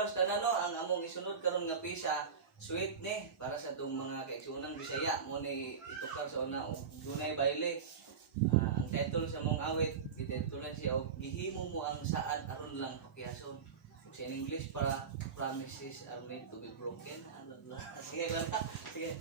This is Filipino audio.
loves tanan no ang among isunod karon nga pisa sweet ni para sa tong mga kaigsunan Bisaya mo ni itukar sa una og dunay baile. Ang title sa mong awit gititulan siya og gihimo mo ang saad aron lang pakiyason. Sa English para promises are made to be broken. Sige ba? Sige.